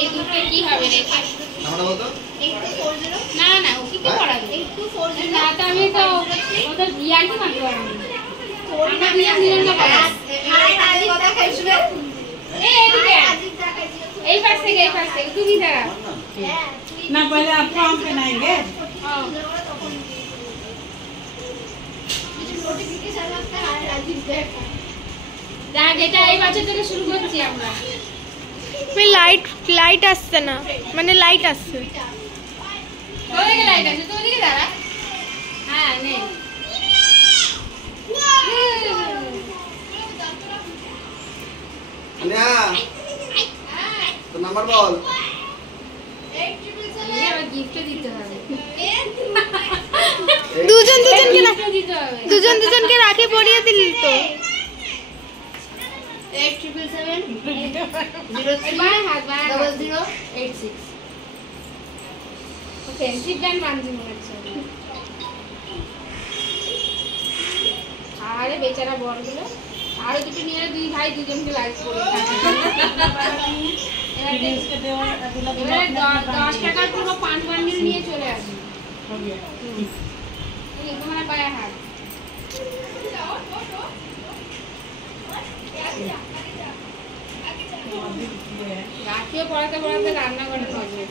এই দুটো কি হবে রে? নামটা বলতো? 8240 না না ও কি পড়াবে? 8240 না তো আমি তো ওদের বিয়ার কি মাত্র আমি আমরা বিয়ার নিলাম না পাস আজ কথা খাইছবে এদিকে এই পাশ থেকে তুমি দাঁড়া ना पहले आपको हम पहनाएंगे নোটিফিকেশন আসছে আর রাজীব দেখ দেখ এটা এই বছর থেকে শুরু করছি আমরা লাইট আসছে না মানে লাইট আসছে ওদিকে লাইট আছে তুই ওদিকে দাঁড়া হ্যাঁ নে না তো নাম্বার বল। গিফট দিতে হবে দুজনকে রাখি পরিয়ে দিলি তো 8777 ফ্রেন্ডশিপ ব্যান্ড বাঁধি মনে হচ্ছে আরে বেচারা বলগুলো আরো দুটো নিয়ে দুই ভাই দুজনকে লাইক করে এবারে 10 টাকার পুরো 5 বান্ডিল নিয়ে চলে আসবে এই তোমার পায়ে হাত রাখিও পড়াতে রান্না করে খাওয়াবে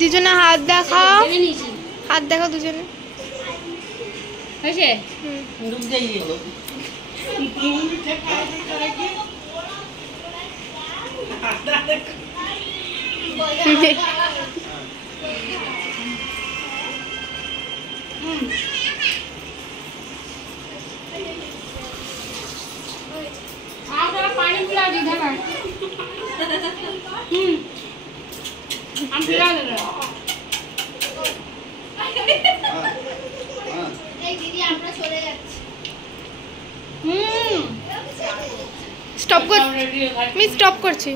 দুজনে হাত দেখাও দুজনে হয়েছে रुक जाइए आप पानी पिला दीजिए ना हम पिला दे रहे এই দিদি আমরা চলে যাচ্ছি স্টপ করছি